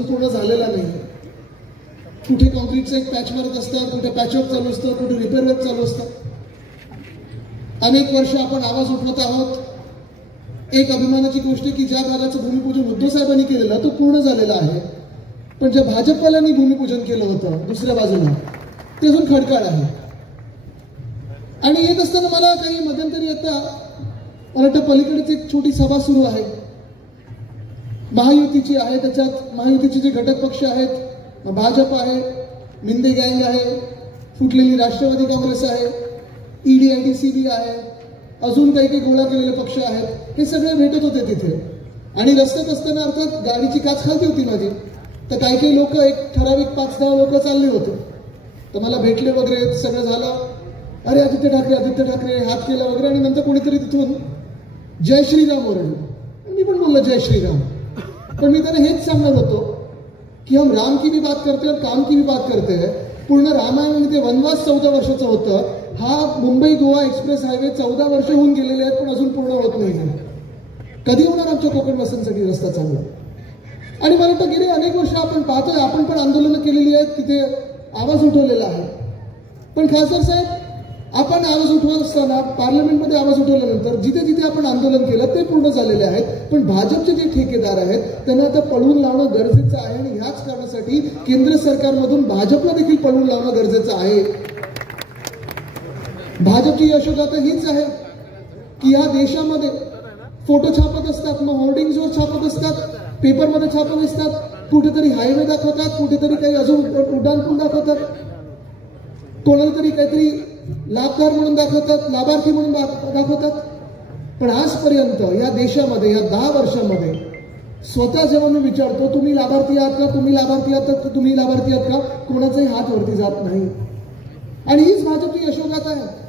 पूर्ण झालेला नाही. कुठे कॉन्क्रीटचा एक पॅच मारत असतात, कुठे पॅचवर्क चालू असतं, कुठे रिपेअर वर्क चालू असतं. अनेक वर्ष आपण आवाज उठवत आहोत. एक अभिमानाची गोष्ट की ज्या भागाचं भूमिपूजन उद्धव साहेबांनी केलेलं तो पूर्ण झालेला आहे, पण ज्या भाजपवाल्यांनी भूमिपूजन केलं होतं दुसऱ्या बाजूला ते अजून खडकाळ आहे. आणि येत असताना मला काही मध्यंतरी आता मला वाटतं पलीकडेच एक छोटी सभा सुरू आहे, महायुतीची आहे. त्याच्यात महायुतीचे जे घटक पक्ष आहेत, भाजप आहे, मिंदे गँग आहे, फुटलेली राष्ट्रवादी काँग्रेस आहे, EDITCB आहे, अजून काही काही गोळा केलेले पक्ष आहेत. हे सगळे भेटत होते तिथे. आणि रस्त्यात असताना अर्थात गाडीची काच खालती होती माझी, तर काही काही लोक एक ठराविक 5-10 लोक चालले होते. तर मला भेटले वगैरे, सगळं झालं. अरे आदित्य ठाकरे हात केला वगैरे. आणि नंतर कोणीतरी तिथून जय श्रीराम ओरडले. मी पण बोललो जय श्रीराम, पण मी त्यांना हेच सांगणार होतो की हम राम की भी बात करते और काम की भी बात करते हैं. पूर्ण रामायण आणि ते वनवास 14 वर्षाचं होतं. हा मुंबई गोवा एक्सप्रेस हायवे 14 वर्ष होऊन गेलेले आहेत, पण अजून पूर्ण होत नाही. कधी होणार आमच्या कोकण वसंतसाठी रस्ता चांगला? आणि मला वाटतं गेली अनेक वर्ष आपण पाहतोय, आपण पण आंदोलनं केलेली आहेत, तिथे आवाज उठवलेला आहे. पण खासदार साहेब, आपण आवाज उठवत असताना पार्लमेंटमध्ये आवाज उठवल्यानंतर जिथे जिथे आपण आंदोलन केलं ते पूर्ण झालेले आहेत. पण भाजपचे जे ठेकेदार आहेत त्यांना आता पळवून लावणं गरजेचं आहे. आणि ह्याच कारणासाठी केंद्र सरकारमधून भाजपला देखील पळवून लावणं गरजेचं आहे. भाजपची यशोगाथा हीच आहे की या देशामध्ये फोटो छापत असतात, मग होर्डिंग्सवर छापत असतात, पेपरमध्ये छापत असतात, कुठेतरी हायवे दाखवतात, कुठेतरी काही अजून उड्डाणपूल दाखवतात, कोणाला तरी काहीतरी लाभदार म्हणून दाखवतात, लाभार्थी म्हणून दाखवतात. पण आजपर्यंत या देशामध्ये या 10 वर्षांमध्ये स्वतः जेव्हा मी विचारतो तुम्ही लाभार्थी आहात का, तुम्ही लाभार्थी आहात का, तुम्ही लाभार्थी आहात का, कोणाचाही हात वरती जात नाही. आणि हीच भाजपची यशोगाथा आहे.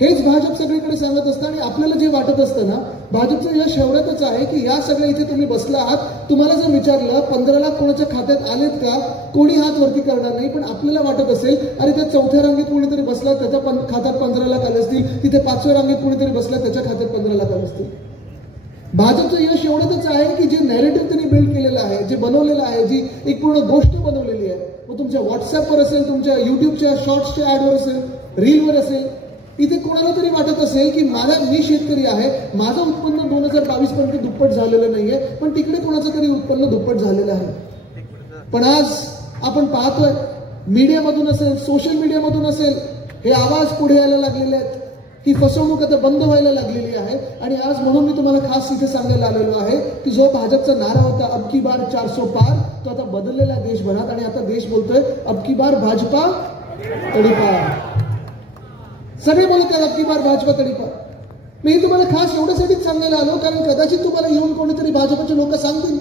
हेच भाजप सगळीकडे सांगत असतं. आणि आपल्याला जे वाटत असतं ना, भाजपचं यश एवढंच आहे की या सगळ्या इथे तुम्ही बसला आहात, तुम्हाला जर विचारलं 15 लाख कोणाच्या खात्यात आलेत का, कोणी हात वरती करणार नाही. पण आपल्याला वाटत असेल अरे त्या 4थ्या रांगेत कोणीतरी बसला त्याच्या खात्यात 15 लाख आले असतील, तिथे 5व्या रांगेत कोणीतरी बसला त्याच्या खात्यात 15 लाख आले असतील. भाजपचं यश एवढंच आहे की जे नॅरेटिव्ह त्यांनी बिल्ड केलेलं आहे, जे बनवलेलं आहे, जी एक पूर्ण गोष्ट बनवलेली आहे, मग तुमच्या व्हॉट्सअपवर असेल, तुमच्या युट्यूबच्या शॉर्ट्सच्या ऍडवर असेल, रीलवर असेल, इथे कोणाला तरी वाटत असेल की मी शेतकरी आहे, माझं उत्पन्न 2022 पर्यंत दुप्पट झालेलं नाहीये, पण तिकडे कोणाचं तरी उत्पन्न दुप्पट झालेलं आहे. पण आज आपण पाहतोय मीडियामधून असेल, सोशल मीडियामधून असेल, हे आवाज पुढे यायला लागलेले आहेत. ही फसवणूक आता बंद व्हायला लागलेली आहे. आणि आज म्हणून मी तुम्हाला खास इथे सांगायला आलेलो आहे की जो भाजपचा नारा होता अब की बार 400 पार, तो आता बदललेला आहे देशभरात. आणि आता देश बोलतोय अब की बार भाजपा तडीपार. सगळे बोलतात अब की बार भाजपा तडीपार. मी तुम्हाला खास एवढ्यासाठीच सांगायला आलो कारण कदाचित तुम्हाला येऊन कोणीतरी भाजपचे लोक सांगतील,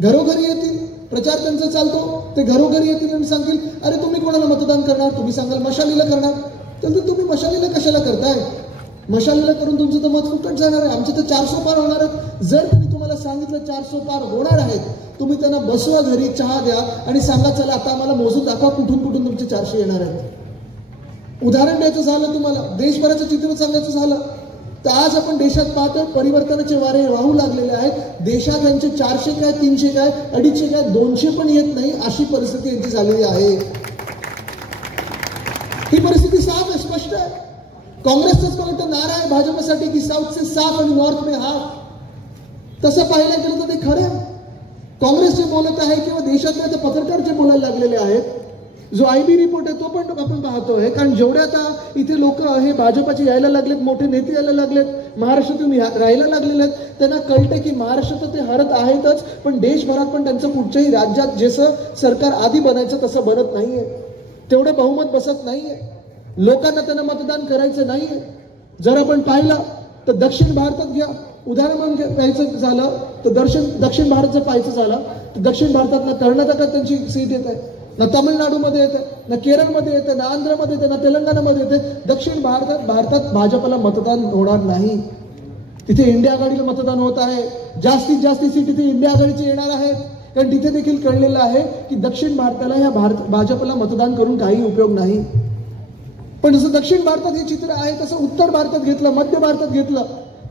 घरोघरी येतील, प्रचार त्यांचा चालतो, ते घरोघरी येतील आणि सांगतील अरे तुम्ही कोणाला मतदान करणार, तुम्ही सांगाल मशालीला करणार. तर तुम्ही मशालीला कशाला करताय? मशालीला करून तुमचं तर मत फुकट जाणार आहे. आमचे तर 400 पार होणार आहेत. जर त्यांनी तुम्हाला सांगितलं 400 पार होणार आहेत, तुम्ही त्यांना बसवा घरी, चहा द्या आणि सांगा चला आता आम्हाला मोजून दाखवा कुठून कुठून तुमचे 400 येणार आहेत. उदाहरण द्यायचं झालं, तुम्हाला देशभराचं चित्र सांगायचं झालं तर आज आपण देशात पाहतोय परिवर्तनाचे वारे वाहू लागलेले आहेत. देशात यांचे 400 काय, 300 काय, 250 काय, 200 पण येत नाही अशी परिस्थिती यांची झालेली आहे. ही परिस्थिती साफ आहे, स्पष्ट आहे. काँग्रेसचाच कोणता नारा आहे भाजपसाठी की साऊथ से साफ आणि नॉर्थ में हाफ. तसं पाहायला गेलं तर ते खरं आहे. काँग्रेस जे बोलत आहे किंवा देशातले पत्रकार जे बोलायला लागलेले आहेत, जो IB रिपोर्ट आहे तो पण आपण पाहतोय. कारण जेवढे आता इथे लोक हे भाजपाचे यायला लागलेत, मोठे नेते यायला लागलेत, महाराष्ट्रातून राहायला लागलेले आहेत, त्यांना कळते की महाराष्ट्रात ते हरत आहेतच, पण देशभरात पण त्यांचं कुठच्याही राज्यात जसं सरकार आधी बनायचं तसं बनत नाहीये, तेवढे बहुमत बसत नाहीये, लोकांना त्यांना मतदान करायचं नाहीये. जर आपण पाहिलं तर दक्षिण भारतात घ्या, उदाहरण म्हणून पाहायचं झालं तर दक्षिण भारतचं पाहायचं झालं तर दक्षिण भारतात ना कर्नाटकात त्यांची सीट येत आहे, ना तामिळनाडूमध्ये येते, ना केरळमध्ये येते, ना आंध्रमध्ये येते, ना तेलंगणामध्ये येते. दक्षिण भारतात भाजपला मतदान होणार नाही. तिथे इंडिया आघाडीला मतदान होत आहे. जास्तीत जास्त सीट तिथे इंडिया आघाडीचे येणार आहेत. कारण तिथे देखील कळलेलं आहे की दक्षिण भारताला ह्या भाजपला मतदान करून काही उपयोग नाही. पण जसं दक्षिण भारतात हे चित्र आहे तसं उत्तर भारतात घेतलं, मध्य भारतात घेतलं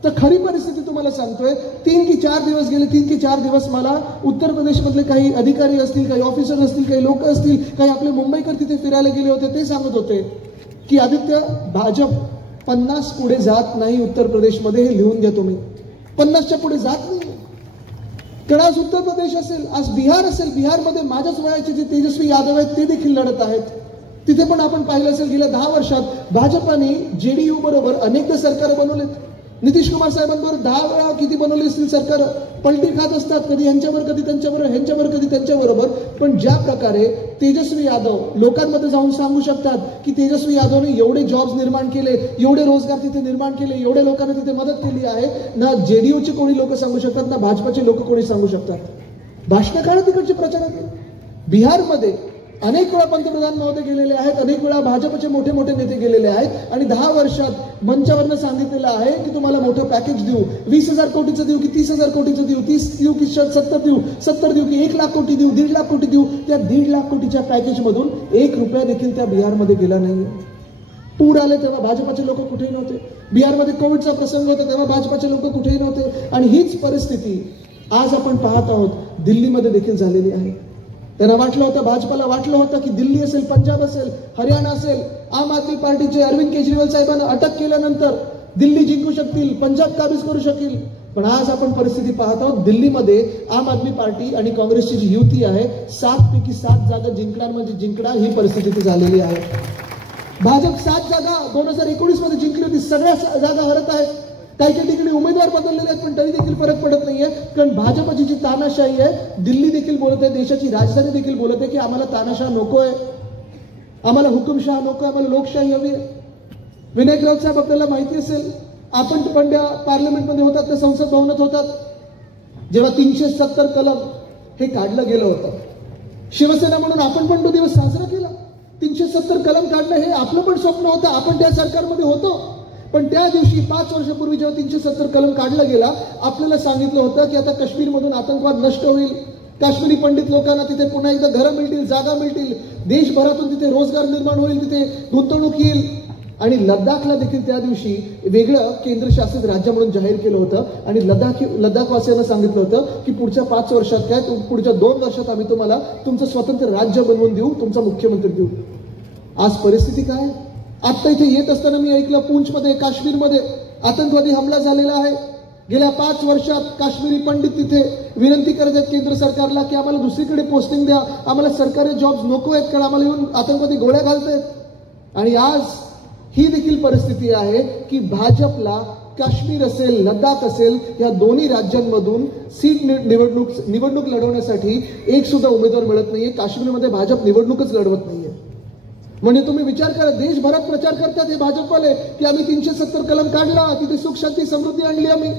तर खरी परिस्थिती तुम्हाला सांगतोय, 3 की 4 दिवस गेले, 3 की 4 दिवस मला उत्तर प्रदेशमधले काही अधिकारी असतील, काही ऑफिसर असतील, काही लोक असतील, काही आपले मुंबईकर तिथे फिरायला गेले होते, ते सांगत होते की आदित्य, भाजप 50 पुढे जात नाही उत्तर प्रदेशमध्ये, हे लिहून घ्या तुम्ही. 50च्या पुढे जात नाही. कारण आज उत्तर प्रदेश असेल, आज बिहार असेल, बिहारमध्ये माझ्याच वयाचे जे तेजस्वी यादव आहेत ते देखील लढत आहेत. तिथे पण आपण पाहिलं असेल गेल्या 10 वर्षात भाजपाने जेडीयू बरोबर अनेकदा सरकार बनवलेत. नितीश कुमार साहेबांबरोबर 10 वेळा किती बनवली असतील सरकार, पलटी खात असतात, कधी ह्यांच्यावर, कधी त्यांच्याबरोबर, ह्यांच्यावर, कधी त्यांच्याबरोबर. पण ज्या प्रकारे तेजस्वी यादव लोकांमध्ये जाऊन सांगू शकतात की तेजस्वी यादवने एवढे जॉब्स निर्माण केले, एवढे रोजगार तिथे निर्माण केले, एवढे लोकांना तिथे मदत केली आहे, ना जेडीयूचे कोणी लोक सांगू शकतात, ना भाजपाचे लोक कोणी सांगू शकतात. भाषणं काढा तिकडचे प्रचारात. बिहारमध्ये अनेक वेळा पंतप्रधान महोदय गेलेले आहेत, अनेक वेळा भाजपचे मोठे मोठे नेते गेलेले आहेत आणि 10 वर्षात मंचावरनं सांगितलेलं आहे की तुम्हाला मोठं पॅकेज देऊ, 20,000 कोटीचं देऊ की 30,000 कोटीचं देऊ, 30 देऊ की 70 देऊ, 70 देऊ की 1 लाख कोटी देऊ, 1.5 लाख कोटी देऊ. त्या 1.5 लाख कोटीच्या पॅकेजमधून 1 रुपया देखील त्या बिहारमध्ये गेला नाही. पूर आले तेव्हा भाजपाचे लोक कुठेही नव्हते. बिहारमध्ये कोविडचा प्रसंग होता तेव्हा भाजपाचे लोक कुठेही नव्हते. आणि हीच परिस्थिती आज आपण पाहत आहोत दिल्लीमध्ये देखील झालेली आहे. त्यांना वाटलं होतं, भाजपाला वाटलं होतं की दिल्ली असेल, पंजाब असेल, हरियाणा असेल, आम आदमी पार्टीचे अरविंद केजरीवाल साहेबांना अटक केल्यानंतर दिल्ली जिंकू शकतील, पंजाब काबीज करू शकेल. पण आज आपण परिस्थिती पाहत आहोत, दिल्लीमध्ये आम आदमी पार्टी आणि काँग्रेसची जी युती आहे 7 पैकी 7 जागा जिंकणार म्हणजे जिंकणार, ही परिस्थिती झालेली आहे. भाजप 7 जागा 2019 मध्ये जिंकली होती, सगळ्या जागा हरत आहेत. काही काही ठिकाणी उमेदवार बदललेले आहेत पण तरी देखील फरक पडत नाहीये. कारण भाजपची जी तानाशाही आहे, दिल्ली देखील बोलत आहे, देशाची राजधानी देखील बोलत आहे की आम्हाला तानाशाह नकोय, आम्हाला हुकुमशाह नकोय, आम्हाला लोकशाही हवी आहे. विनायक राऊत साहेब आपल्याला माहिती असेल, आपण पण त्या पार्लमेंटमध्ये होतात, त्या संसद भवनात होतात, जेव्हा 370 कलम हे काढलं गेलं होतं. शिवसेना म्हणून आपण पण तो दिवस साजरा केला. 370 कलम काढणं हे आपलं पण स्वप्न होतं, आपण त्या सरकारमध्ये होतो. पण त्या दिवशी 5 वर्षापूर्वी जेव्हा 370 कलम काढला गेला, आपल्याला सांगितलं होतं की आता काश्मीरमधून आतंकवाद नष्ट होईल, काश्मीरी पंडित लोकांना तिथे पुन्हा एकदा घरं मिळतील, जागा मिळतील, देशभरातून तिथे रोजगार निर्माण होईल, तिथे गुंतवणूक येईल. आणि लडाखला देखील त्या दिवशी वेगळं केंद्रशासित राज्य म्हणून जाहीर केलं होतं आणि लडाखवासियांना सांगितलं होतं की पुढच्या 5 वर्षात काय, पुढच्या 2 वर्षात आम्ही तुम्हाला तुमचं स्वतंत्र राज्य बनवून देऊ, तुमचा मुख्यमंत्री देऊ. आज परिस्थिती काय? आता इथे येत असताना मी ऐकलं, पूंछमध्ये, काश्मीरमध्ये आतंकवादी हमला झालेला आहे. गेल्या 5 वर्षात काश्मीरी पंडित तिथे विनंती करत आहेत केंद्र सरकारला की आम्हाला दुसरीकडे पोस्टिंग द्या, आम्हाला सरकारी जॉब्स नको आहेत, कारण आम्हाला येऊन आतंकवादी गोळ्या घालतायत. आणि आज ही देखील परिस्थिती आहे की भाजपला काश्मीर असेल, लडाख असेल, या दोन्ही राज्यांमधून सीट निवडणूक लढवण्यासाठी एक सुद्धा उमेदवार मिळत नाहीये. काश्मीरमध्ये भाजप निवडणूकच लढवत नाहीये. म्हणजे तुम्ही विचार करा, देशभरात प्रचार करतात हे भाजपवाले की आम्ही 370 कलम काढला, तिथे सुख शांती समृद्धी आणली, आम्ही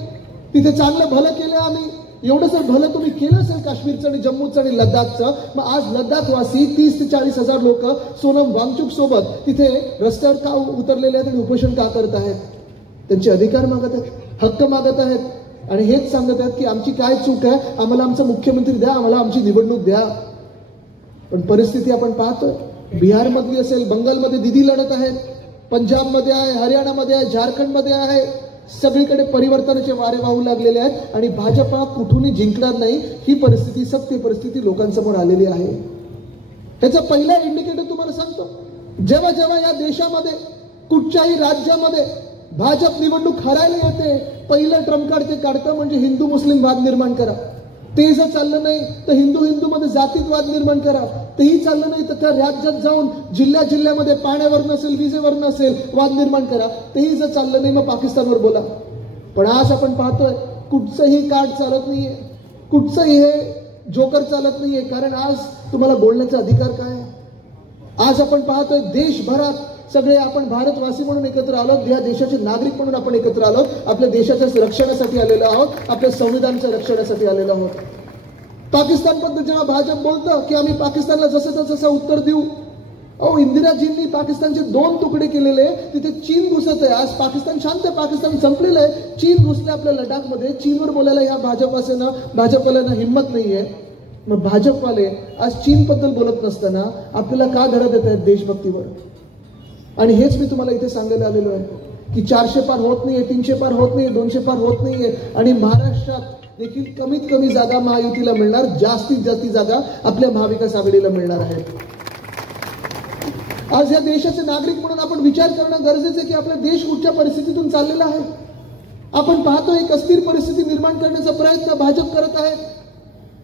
तिथे चांगलं भलं केलं. आम्ही एवढं जर भलं तुम्ही केलं असेल काश्मीरचं आणि जम्मूचं आणि लडाखचं, मग आज लडाखवासी 30 ते 40 हजार लोक सोनम वांगचुक सोबत तिथे रस्त्यावर का उतरलेले आहेत आणि उपोषण का करत आहेत? त्यांचे अधिकार मागत आहेत, हक्क मागत आहेत आणि हेच सांगत आहेत की आमची काय चूक आहे, आम्हाला आमचा मुख्यमंत्री द्या, आम्हाला आमची निवडणूक द्या. पण परिस्थिती आपण पाहतोय, बिहारमधली असेल, बंगालमध्ये दिदी लढत आहेत, पंजाबमध्ये आहे, हरियाणामध्ये आहे, झारखंडमध्ये आहे, सगळीकडे परिवर्तनाचे वारे वाहू लागलेले आहेत आणि भाजपा कुठूनही जिंकणार नाही. ही परिस्थिती, सत्य परिस्थिती लोकांसमोर आलेली आहे. त्याचा पहिला इंडिकेटर तुम्हाला सांगतो, जेव्हा जेव्हा या देशामध्ये कुठच्याही राज्यामध्ये भाजप निवडणूक हरायला येते, पहिलं ट्रम्प कार्ड ते काढतं म्हणजे हिंदू मुस्लिम वाद निर्माण करा. ते जर चाललं नाही तर हिंदू मध्ये जातीवाद निर्माण करा. तेही चाललं नाही तर त्या राज्यात जाऊन जिल्ह्यामध्ये पाण्यावर नसेल, विजेवर नसेल वाद निर्माण करा. तेही जर चाललं नाही मग पाकिस्तानवर बोला. पण आज आपण पाहतोय कुठचंही कार्ड चालत नाहीये, कुठचंही हे जोकर चालत नाहीये. कारण आज तुम्हाला बोलण्याचा अधिकार काय आहे? आज आपण पाहतोय देशभरात सगळे आपण भारतवासी म्हणून एकत्र आलो, या देशाचे नागरिक म्हणून आपण एकत्र आलो, आपल्या देशाच्या रक्षणासाठी आलेलो आहोत, आपल्या संविधानाच्या रक्षणासाठी आलेलो आहोत. पाकिस्तानबद्दल जेव्हा भाजप बोलतं की आम्ही पाकिस्तानला जसं उत्तर देऊ, अहो इंदिराजींनी पाकिस्तानचे 2 तुकडे केलेले, तिथे चीन घुसत आहे. आज पाकिस्तान शांत आहे, पाकिस्तान संपलेलं आहे, चीन घुसले आपल्या लडाखमध्ये. चीनवर बोलायला या भाजपवाल्यांना हिंमत नाहीये. मग भाजपवाले आज चीनबद्दल बोलत नसताना आपल्याला का धडा देत आहेत देशभक्तीवर? आणि हेच मी तुम्हाला इथे सांगायला आलेलो आहे की 400 पार होत नाहीये, 300 पार होत नाहीये, 200 पार होत नाहीये आणि महाराष्ट्रात देखील कमीत कमी जागा महायुतीला मिळणार, जास्तीत जास्त जागा आपल्या महाविकास आघाडीला मिळणार आहेत. आज या देशाचे नागरिक म्हणून आपण विचार करणं गरजेचं आहे की आपला देश कुठच्या परिस्थितीतून चाललेला आहे. आपण पाहतो एक अस्थिर परिस्थिती निर्माण करण्याचा प्रयत्न भाजप करत आहे.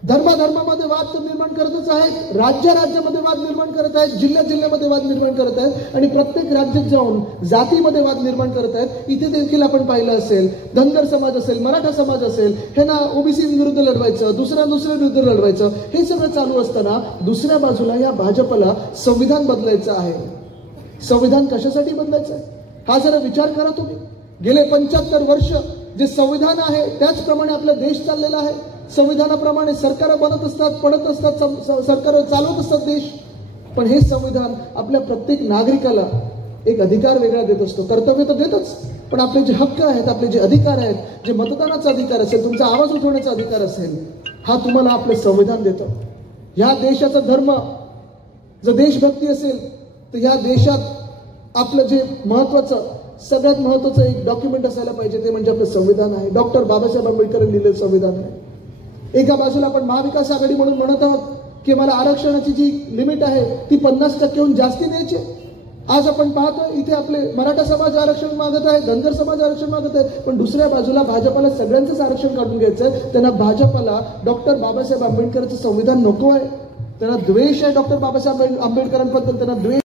धर्माधर्मामध्ये वाद निर्माण करतच आहेत, राज्यामध्ये वाद निर्माण करत आहेत, जिल्ह्यामध्ये वाद निर्माण करत आहेत आणि प्रत्येक राज्यात जाऊन जातीमध्ये वाद निर्माण करत आहेत. इथे देखील आपण पाहिलं असेल, धनगर समाज असेल, मराठा समाज असेल, हे ना ओबीसी विरुद्ध लढवायचं, दुसऱ्या विरुद्ध लढवायचं, हे सगळं चालू असताना दुसऱ्या बाजूला या भाजपला संविधान बदलायचं आहे. संविधान कशासाठी बदलायचं आहे हा जरा विचार करा तुम्ही. गेले 75 वर्ष जे संविधान आहे त्याचप्रमाणे आपला देश चाललेला आहे. संविधानाप्रमाणे सरकार बनत असतात, पडत असतात, सरकार चालवत असतात देश. पण हे संविधान आपल्या प्रत्येक नागरिकाला एक अधिकार वेगळा देत असतो. कर्तव्य तर देतच, पण आपले जे हक्क आहेत, आपले जे अधिकार आहेत, जे मतदानाचा अधिकार असेल, तुमचा आवाज उठवण्याचा अधिकार असेल, हा तुम्हाला आपलं संविधान देतं. ह्या देशाचा धर्म जर देशभक्ती असेल तर ह्या देशात आपलं जे महत्वाचं, सगळ्यात महत्वाचं एक डॉक्युमेंट असायला पाहिजे, ते म्हणजे आपलं संविधान आहे. डॉक्टर बाबासाहेब आंबेडकरांनी लिहिलेलं संविधान आहे. एका बाजूला आपण महाविकास आघाडी म्हणून म्हणत आहोत की मला आरक्षणाची जी लिमिट आहे ती 50%हून जास्ती द्यायची. आज आपण पाहतो इथे आपले मराठा समाज आरक्षण मागत आहे, धनगर समाज आरक्षण मागत आहे, पण दुसऱ्या बाजूला भाजपाला सगळ्यांचंच आरक्षण काढून घ्यायचंय. त्यांना भाजपाला डॉक्टर बाबासाहेब आंबेडकरांचं संविधान नको आहे, त्यांना द्वेष आहे डॉक्टर बाबासाहेब आंबेडकरांबद्दल, त्यांना द्वेष